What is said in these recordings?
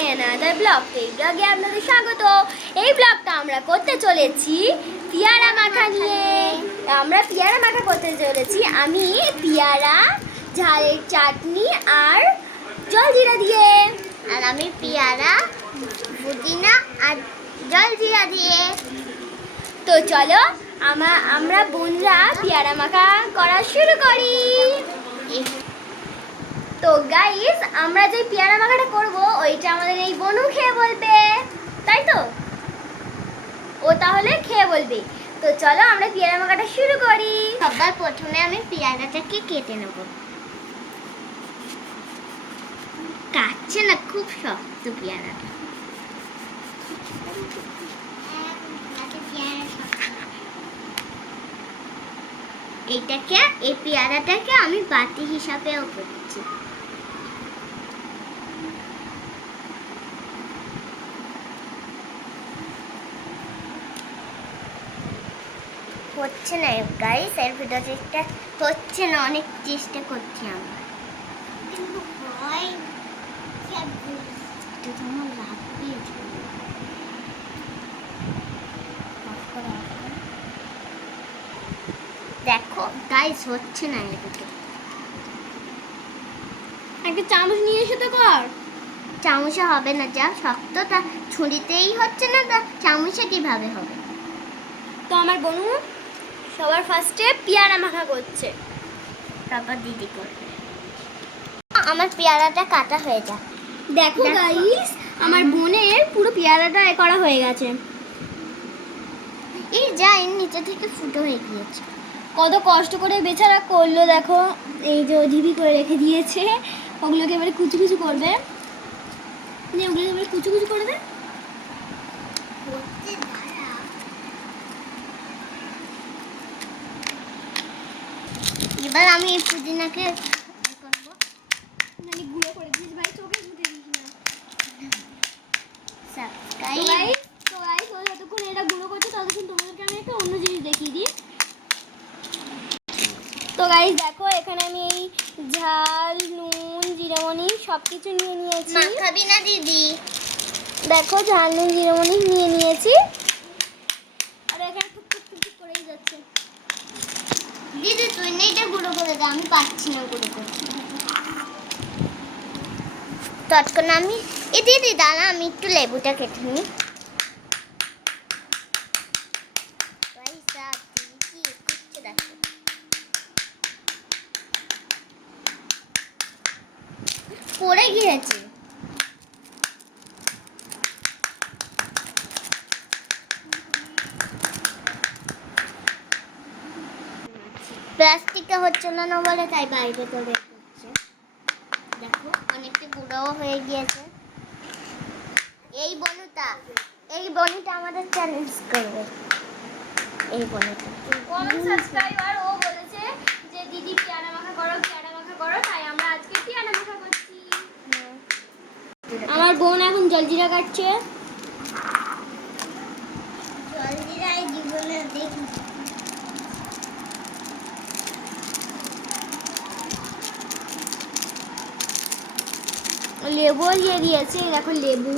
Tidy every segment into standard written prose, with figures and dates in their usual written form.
My another blog. এই ব্লগে আপনাদের স্বাগত। এই ব্লগটা আমরা করতে চলেছি পেয়ারা মাখা নিয়ে। আমরা পেয়ারা মাখা করতে চলেছি। আমি পেয়ারা, ঝালের চাটনি আর জলজিরা দিয়ে। আর আমি পেয়ারা, পুদিনা আর জলজিরা দিয়ে। তো চলো আমরা বোনরা পেয়ারা মাখা করা শুরু করি। তো গাইস, আমরা যে পেয়ারা মাখাটা করব ওইটা আমাদের এই বোনু খেয়ে বলবে, তাই তো? ও তাহলে খেয়ে বলবে। তো চলো আমরা পেয়ারা মাখাটা শুরু করি। সবার প্রথমে আমি পেয়ারাটাকে কেটে নেব। কাটছে না, খুব শক্ত পেয়ারাটা। এই পেয়ারাটাকে আমি বাটি হিসাবেও করছি। হচ্ছে না গাইস, এর ভিডিওটা হচ্ছে না, অনেক চেষ্টা করছি আমরা, কিন্তু হয় তোমার লাগবে। দেখো গাইস, হচ্ছে না এদিকে। একটা চামচ নিয়ে এসে তো কর। চামচে হবে না, যা শক্ত তা ছুরিতেই হচ্ছে না, তা চামচে কিভাবে হবে? তো আমার বোনু সবার ফার্স্টে পেয়ারা মাখা করছে, তারপর দিদি করবে। আমার পেয়ারাটা কাটা হয়ে যায়। দেখো গাইস, আমার বোনের পুরো পেয়ারাটা করা হয়ে গেছে। এই যা, এর নিচে থেকে ফুটো হয়ে গিয়েছে। কত কষ্ট করে বেচারা করলো, দেখো এই যে ঢিবি করে রেখে দিয়েছে। ওগুলোকে এবারে কুচি কুচি করবে। ওগুলো এবারে কুচি কুচি করে দে। এবার আমি এই পুদিনাকে করবো। মানে গুঁড়ো করে দিস ভাই, চোখে মুখে দিস না। সাবস্ক্রাইব। তো গাইস, ও যতক্ষণ এটা গুঁড়ো করছে ততক্ষণ তোমাদেরকে আমি একটা অন্য জিনিস দেখিয়ে দিই। তো গাইস দেখো, এখানে আমি এই ঝাল, নুন, জিরামণি সব কিছু নিয়ে নিয়েছি। মাখাবি না দিদি? দেখো ঝাল, নুন, জিরামণি নিয়ে নিয়েছি। আর এখানে টুক টুক টুক টুক করেই যাচ্ছে। দিদি তুই না এটা গুঁড়ো করে দে, আমি পাচ্ছি না গুঁড়ো করছি। তৎক্ষণ আমি দিদি দাঁড়া, আমি একটু লেবুটা কেটে নিই। পড়ে গিয়েছে। প্লাস্টিকটা হচ্ছিল না বলে তাই বাইরে তো বের করছে। দেখো অনেকটা গুঁড়োও হয়ে গিয়েছে। এই বনুটা আমাদের চ্যালেঞ্জ করবে। এই বনুটা কোন সাবস্ক্রাইবার ও বলেছে যে দিদি পেয়ারা মাখা করো, পেয়ারা মাখা করো, তাই আমরা আজকে পেয়ারা মাখা করছি। আমার বোন এখন জলজিরা কাটছে। জলজিরায় জীবনে দেখি লেবু দিয়ে দিয়েছে, দেখো লেবু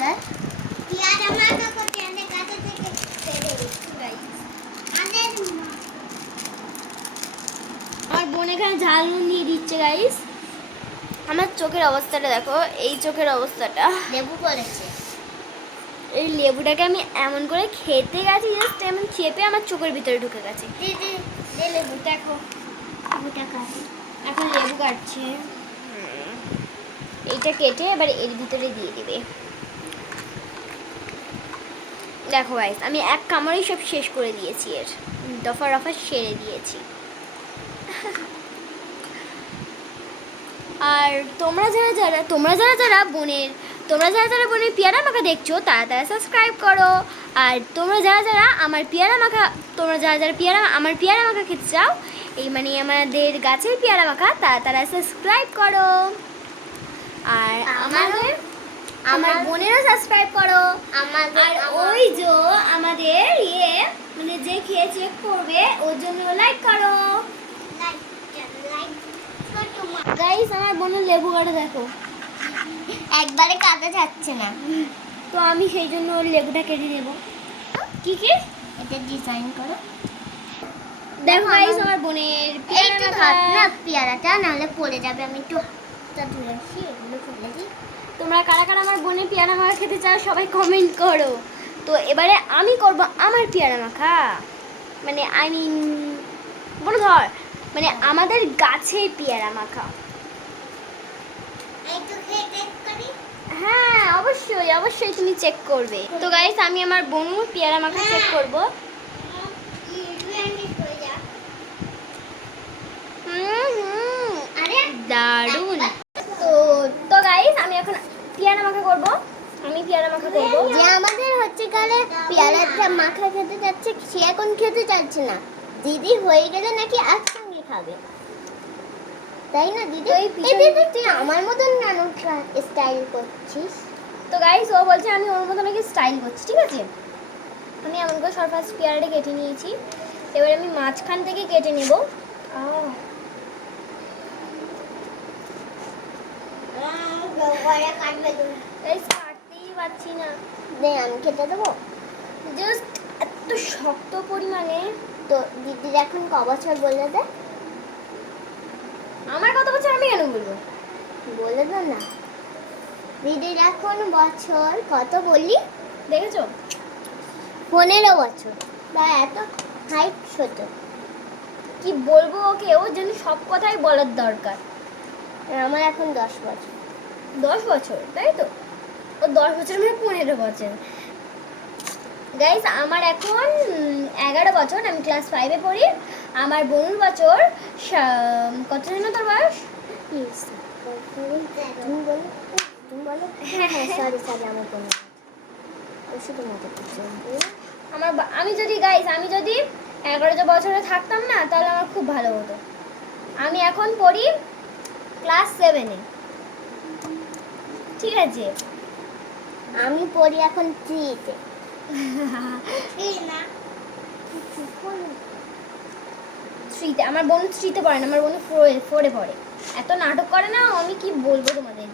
দেয়। পেয়ারা মাখা করতে অনেক কাছে থেকে আমার বোন এখানে ঝাল নুন দিয়ে দিচ্ছে গাইস। আমার চোখের অবস্থাটা দেখো, এই চোখের অবস্থাটা। লেবু পড়েছে। এই লেবুটাকে আমি এমন করে খেতে গেছি, জাস্ট এমন চেপে আমার চোখের ভিতরে ঢুকে গেছে। দিদি দে লেবু, দেখো লেবুটা কাটি। এখন লেবু কাটছে। এইটা কেটে এবার এর ভিতরে দিয়ে দিবে। দেখো গাইস, আমি এক কামড়েই সব শেষ করে দিয়েছি, এর দফা রফা সেরে দিয়েছি। আর তোমরা যারা বোনের পেয়ারা মাখা দেখছো, তারা সাবস্ক্রাইব করো। আর তোমরা যারা আমার পেয়ারা মাখা খেতে চাও, এই মানে আমাদের গাছের পেয়ারা মাখা, তারা সাবস্ক্রাইব করো। আর আমার বোনেরও সাবস্ক্রাইব করো। আর ওই যে আমাদের মানে যে খেয়ে চেক করবে ওর জন্য লাইক করো। গাইস, আমার বোনের লেবু কাটা দেখো। একবারে কাটা যাচ্ছে না। তো আমি সেই জন্য ওর লেবুটা কেটে নেব। কি কি এটা ডিজাইন করো। দেখো গাইস আমার বোনের পেয়ারা একটু মাখা। ধর না পেয়ারাটা, নাহলে পড়ে যাবে। আমি একটু হাতটা ধুয়ে আসি, এগুলো ফেলে দিই। তোমরা কারা কারা আমার বোনের পেয়ারা মাখা খেতে চাও সবাই কমেন্ট করো। তো এবারে আমি করব আমার পেয়ারা মাখা, মানে আই মিন বলো ধর, মানে আমাদের গাছের পেয়ারা মাখা। একটু খেয়ে টেস্ট করি। হ্যাঁ অবশ্যই অবশ্যই তুমি চেক করবে। তো গাইস আমি আমার বোনুর পেয়ারা মাখা চেক করব। আরে দারুন। তো তো গাইস আমি এখন পেয়ারা মাখা করব। আমি পেয়ারা মাখা করব। যে আমাদের হচ্ছে কালে পেয়ারাটা মাখা খেতে যাচ্ছে, সে এখন খেতে চাচ্ছে না। দিদি হয়ে গেলে নাকি একসঙ্গে খাবে, তাই না দিদি? তো এই এই পিছনে- দিদি তুই আমার মতন কেন স্টাইল করছিস? তো গাইস ও বলছে আমি ওর মতো নাকি স্টাইল করছি, ঠিক আছে? আমি এমন করে সব ফার্স্ট পেয়ারাটা কেটে নিয়েছি। এবার আমি মাঝখান থেকে কেটে নেব। গাইস কাটতেই পারছি না, দে আমি খেতে দেবো। জাস্ট এত শক্ত পরিমাণে। তো দিদির এখন ক বছর বলে দে। আমার কত বছর আমি কেন বলবো? বলে দে না। দিদির এখন বছর কত বললি? দেখেছো? 15 বছর। বা এত হাইট ছোট। কি বলবো ওকে, ওর জন্য সব কথাই বলার দরকার। আর আমার এখন 10 বছর। 10 বছর তাই তো? ও 10 বছর মানে 15 বছর। গাইস আমার এখন 11 বছর, আমি ক্লাস 5-এ পড়ি। আমার বোনের বছর কত যেন তোর বয়স? তুমি বলো, তুমি বলো। হ্যাঁ হ্যাঁ, সরি সরি, আমার কোনো ওষুধ মতো কিছু। আমি যদি গাইস আমি যদি 11 বছরে থাকতাম না তাহলে আমার খুব ভালো হতো। আমি এখন পড়ি ক্লাস 7-এ, ঠিক আছে? আমি পড়ি এখন 3-তে। থ্রিতে। আমার বোন 3-তে পড়ে না, আমার বোন 4-এ পড়ে। এত নাটক করে না, আমি কি বলবো তোমাদের,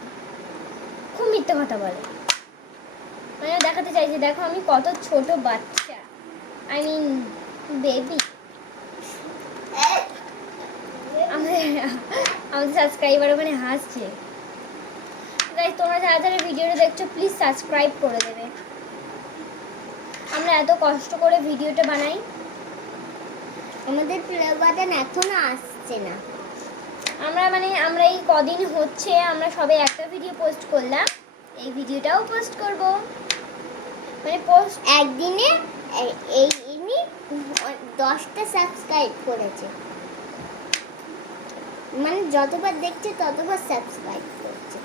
খুব মিথ্যে কথা বলে। মানে দেখাতে চাইছি দেখো আমি কত ছোট বাচ্চা, আই মিন বেবি। আমাদের আমাদের সাবস্ক্রাইবার ওখানে হাসছে। গাইস তোমরা যারা যারা ভিডিওটা দেখছো প্লিজ সাবস্ক্রাইব করে দেবে। আমরা এত কষ্ট করে ভিডিওটা বানাই। আমাদের প্লে বাটন এখনো আসছে না। আমরা এই কদিন হচ্ছে আমরা সবে একটা ভিডিও পোস্ট করলাম, এই ভিডিওটাও পোস্ট করব। মানে পোস্ট একদিনে এই ইনি 10টা সাবস্ক্রাইব করেছে, মানে যতবার দেখছে ততবার সাবস্ক্রাইব করছে।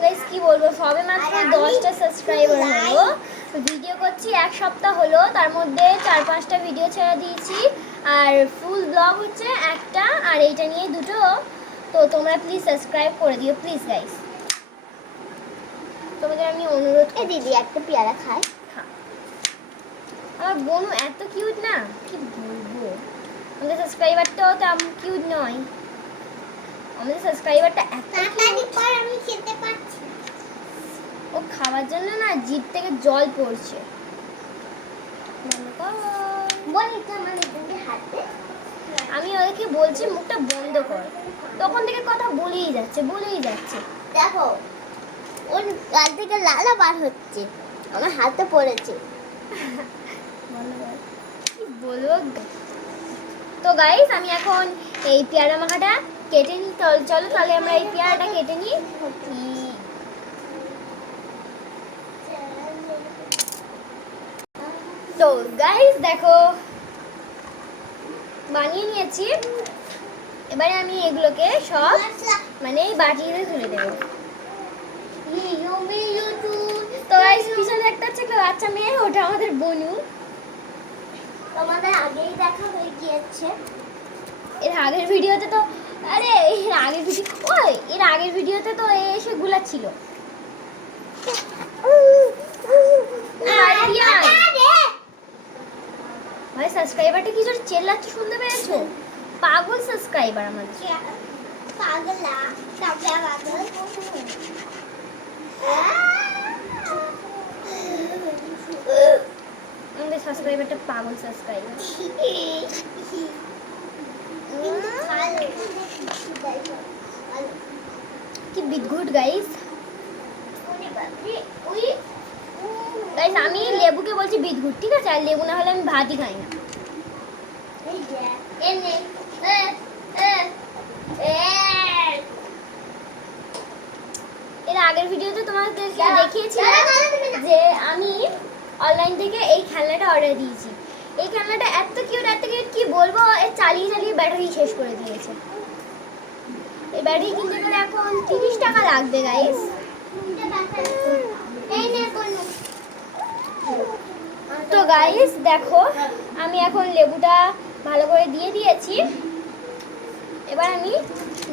গাইস কি বলবো, সবে মাত্র 10টা সাবস্ক্রাইবার হলো। ভিডিও করছি এক সপ্তাহ হলো, তার মধ্যে 4-5টা ভিডিও ছেড়ে দিয়েছি, আর ফুল ব্লগ হচ্ছে একটা, আর এইটা নিয়ে দুটো। তো তোমরা প্লিজ সাবস্ক্রাইব করে দিও প্লিজ গাইস, তোমাদের আমি অনুরোধ এই করি। দিদি একটা পেয়ারা খায়। আমার বোনও এত কিউট না, কি বলবো। আমাদের সাবস্ক্রাইবারটাও তো কিউট নয়, আমাদের সাবস্ক্রাইবারটা এত তাড়াতাড়ি কর, আমি খেতে পাচ্ছি। ও খাওয়ার জন্য না জিভ থেকে জল পড়ছে। বন্ধ কর। বলি তো আমার দিদি হাতে। আমি ওদেরকে বলছি মুখটা বন্ধ কর, তখন থেকে কথা বলেই যাচ্ছে। দেখো ওর গাল থেকে লালা বার হচ্ছে, আমার হাতে পড়েছে। বন্ধ কর। কি বলবো। তো গাইস আমি এখন এই পেয়ারা মাখাটা কেটে নিই। চলো তাহলে আমরা এই পেয়ারাটা কেটে নিই। তো গাইস দেখো বানিয়ে নিয়েছি। এবারে আমি এগুলোকে সব মানে এই বাটিতে তুলে দেবো। তো গাইস পিছনে একটা হচ্ছে একটা বাচ্চা মেয়ে, ওটা আমাদের বনু। তোমাদের আগেই দেখা হয়ে গিয়েছে। এর আগের ভিডিওতে তো এর আগের ভিডিওতে তো এ এসে গুলাচ্ছিল। ভাই সাবস্ক্রাইবারটা কি জোরে চেল্লাচ্ছে শুনতে পেয়েছো? পাগল সাবস্ক্রাইবার আমাদের। পাগলা টাকলা পাগল আমাদের সাবস্ক্রাইবারটা পাগল সাবস্ক্রাইবার। কি বিদঘুট গাইস। গাইস আমি লেবুকে বলছি বিদঘুট, ঠিক আছে? আর লেবু না হলে আমি ভাতই খাই না। এর আগের ভিডিওতে তোমাদেরকে দেখিয়েছিলাম যে আমি অনলাইন থেকে এই খেলনাটা অর্ডার দিয়েছি। এই খেলনাটা এত কিউট কি বলবো, এর চালিয়ে চালিয়ে ব্যাটারি শেষ করে দিয়েছে। এই ব্যাটারি কিনতে গেলে এখন 30 টাকা লাগবে গাইস। তো গাইস দেখো, আমি এখন লেবুটা ভালো করে দিয়ে দিয়েছি। এবার আমি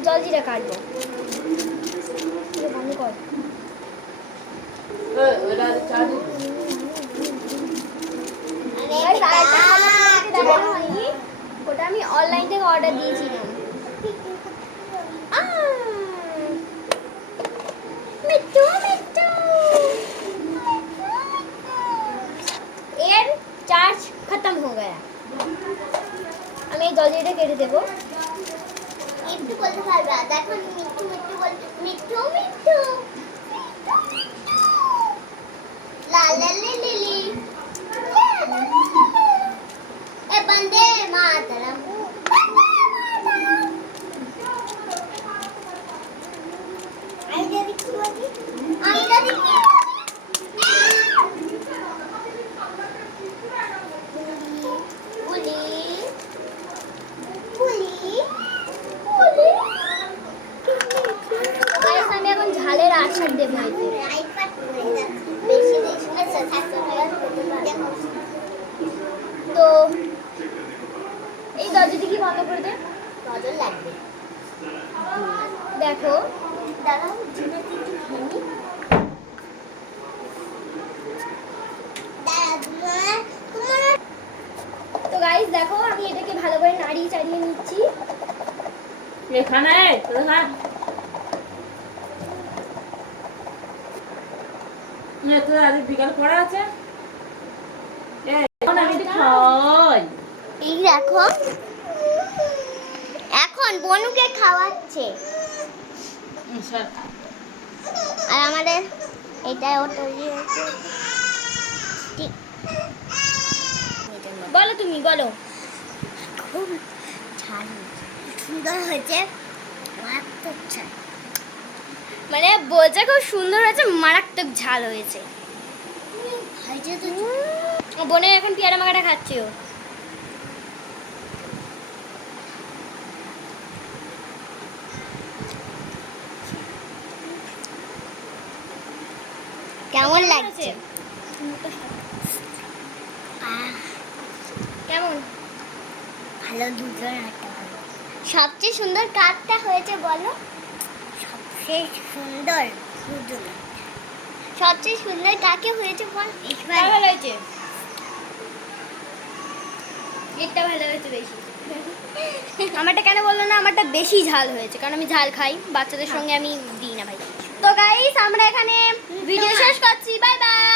জলজিরা কাটবো। বন্ধ কর। Guys, আরেকটা খাবার তোমাদেরকে দেখানো হয়নি, ওটা আমি অনলাইন থেকে অর্ডার দিয়েছিলাম। মিঠু মিঠু, এর চার্জ খতম হয়ে গয়া। আমি এই জলজিরাটা কেটে দেবো। একটু বলতে পারবা? দেখো মিঠু মিঠু বলতে, মিঠু মিঠু লা লা লি লি লি এ বন্দে মাতরম। আইডিয়া দিচ্ছি বাকি, আইডিয়া দিচ্ছি। পুলি পুলি পুলি। গাইস আমি এখন ঝালের আচার দেবো এতে। বেশি বেশি আচ্ছা থাকতে হবে। তো এই দরজাটি কি বন্ধ করে দে। নজর লাগবে। দেখো দাঁড়াও জিনাতে একটু খেয়ে দাঁড়া তোমার। তো গাইস দেখো, আমি এটাকে ভালো করে নাড়িয়ে চাড়িয়ে নিচ্ছি। এখানে তোর আজ বিকাল পড়া আছে। এই দেখো এখন বনুকে খাওয়াচ্ছে। আর আমাদের এটাও তৈরি হয়েছে। বলো তুমি বলো। খুব ঝাল সুন্দর হয়েছে, মারাত্মক ঝাল। মানে বলছে খুব সুন্দর হয়েছে, মারাত্মক ঝাল হয়েছে। হয়েছে তো বোনে এখন পেয়ারা মাখাটা খাচ্ছে ও। কেমন লাগছে? কেমন? ভালো, দুজন একটা ভালো। সবচেয়ে সুন্দর কাঠটা হয়েছে বলো? সবচেয়ে সুন্দর দুজন। সবচেয়ে সুন্দর কাকে হয়েছে বল? কার ভালো হয়েছে? এটা ভালো হয়েছে বেশি। আমারটা কেন বললো না? আমারটা বেশি ঝাল হয়েছে, কারণ আমি ঝাল খাই, বাচ্চাদের সঙ্গে আমি দিই না ভাই। তো গাইস আমরা এখানে ভিডিও শেষ করছি, বাই বাই।